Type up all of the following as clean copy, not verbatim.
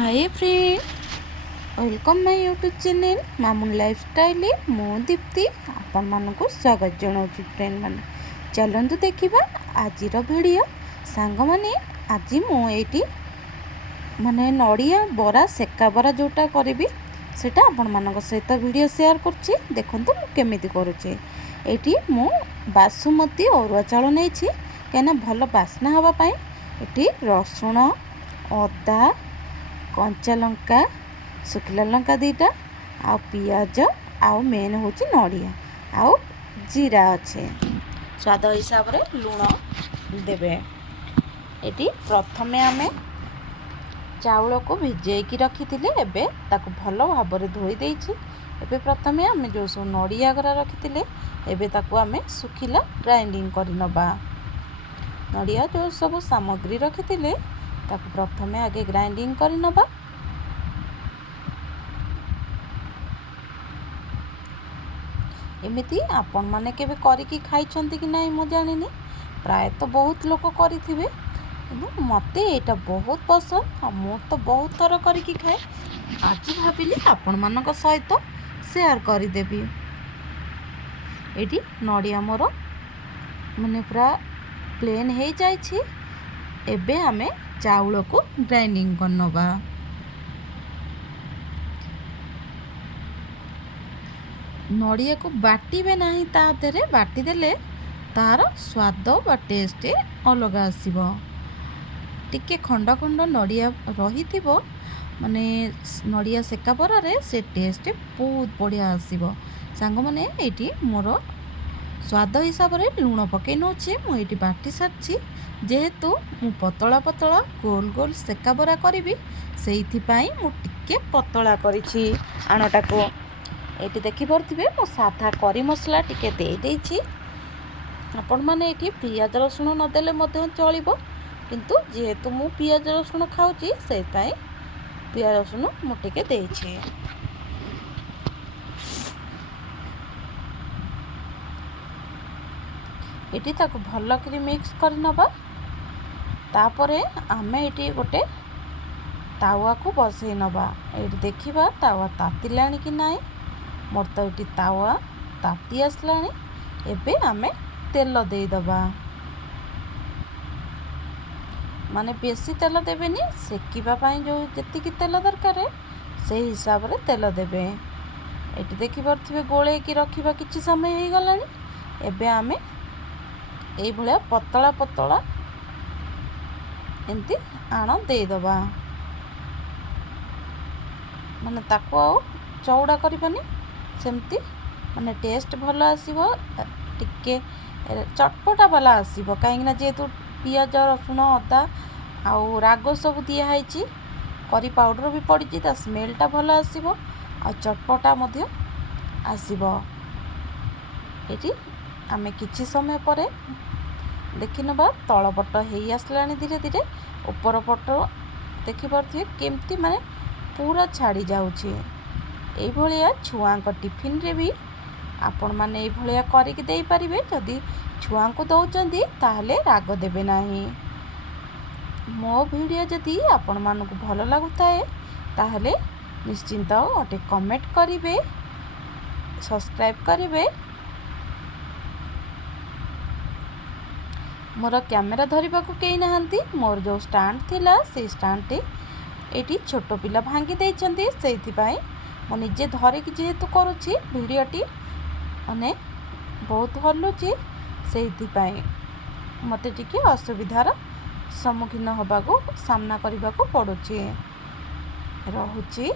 Hi friend, welcome my YouTube channel Mamun lifestyle. मु दीप्ति आपण मानक स्वागत जनाऊँ। फ्रेंड मैंने चलतु देखा आज वीडियो सांग मैंने। आज मुझे माने नड़िया बरा सेका बरा जोटा करी सेटा आपण मान सहित वीडियो शेयर करछि। देखंतु मु केमिति करूछि। एटी मु बासुमती अरुआ चाउल नहीं कहीं भल बास्ना हवा पाई। एटी रसुण, अदा, कंचा लंका, शुखला लंका दीटा, आ पियाज, आउ मेन हूँ नड़िया आउ जीरा अच्छे। स्वाद हिसाब रे लुण देवे। एटी प्रथमे आमे चाउल को भिजेकी रखी एबे ताकू भल भाव में धोई देछि। एबे प्रथमे आमे जो सब नड़िया गरा रखी एबे ताकू आमे सुखिला ग्राइंडिंग कर नबा। नड़िया जो सब सामग्री रखी ताकू प्रथमे आगे ग्राइंडिंग कर नबा। एमिति आपण माने केबे करिकी खाइछंती कि नाही मु जानिनी। प्राय तो बहुत लोक करिथिबे, किंतु मते एटा बहुत पसंद आ मु तो बहुत थर करिकी खाए। आज भाबिली आपण मानक सहित शेयर करि देबी। एटी नड़िया मोर माने पूरा प्लेन हो जाइछि। एबे आमे चाउल को ग्राइंडिंग कर नबा। नड़िया को बाटिबे नाही, ता देरे बाटी देले तार स्वाद बा टेस्ट अलग आसीबो। टिके खंड खंड नड़िया रही माने नड़िया सेका बरारे से टेस्ट बहुत बढ़िया आसीबो। सांग माने एटी मोर स्वाद हिसाब रे लुण पकई नौचे। मुझे बाटी सारी जेहेतु मु पतला पतला गोल गोल सेका बरा करी से टिके पतला करी आणटा को। ये देखिपे मो साधा करी मसला टिके दे देछि। आपण माने एटी पियाज रसुण नदेले मध्य चलिबो, किंतु जेहेतु मु पियाज रसुण खाऊची से पियाज रसुण मु टिके देछि। एटी ताको भल करी मिक्स कर नबा। तापरे आमे एटी गोटे तावा को बसई नबा। एटी देखिबा तावा तातिलानी कि नाही। मोर तो ये तावा ताती आसलानी। एबे आमे तेल दे दबा। माने बेसी तेल देबेनी, सेकिबा पाई जो जेतिकी तेल दरकार से हिसाब रे तेल देबे। एटी देखि परथिबे गोळे की रखिबा किछि समय हे गलानी। एबे आमे एई भलिया पतला पतला एंती आण दे दबा। माने ताको आ चौड़ा करबानी, सेमती माने टेस्ट भल आसीबो। टिके चटपटा वाला आसीबो, काहेकि जेहेतु पियाज रसुण अदा आउ राग सब दिया है। करी पाउडर भी पड़ी, ता स्मेलटा भल आसीबो आ चटपटा मध्य आसीबो। एटी आमे किछि समय परे देखि नबा तल पट हेई आसलानी धीरे धीरे। ऊपर पट देखि परथिबे केमती माने पूरा छाड़ी जाउछि। एई भलिया छुआंक टिफिन रे भी आपण माने एई भलिया करिक देई परिबे। जदि छुआंक दउचंदी ताहले राग देबे नाही। मो वीडियो जदि आपण मानकु भल लागुताए ताहले निश्चिंत गोटे कमेंट करिवे, सब्सक्राइब करिवे। मोर कैमेरा धरिबा को केही नाहंती। मोर जो स्टैंड थिला से स्टैंड एटी छोट पिला भांगी देइचंती, सेइथि पाई मो निजे धरिक जेहेतु करूछि वीडियोटी माने बहुत हलुछि। सेइथि पाई मते टिके असुविधार सम्मुखीन होबाको सामना करबाको पड़ुछि। रहुछि।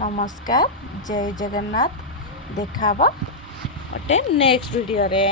नमस्कार, जय जगन्नाथ। देखाबा गोटे नेक्स्ट वीडियो रे।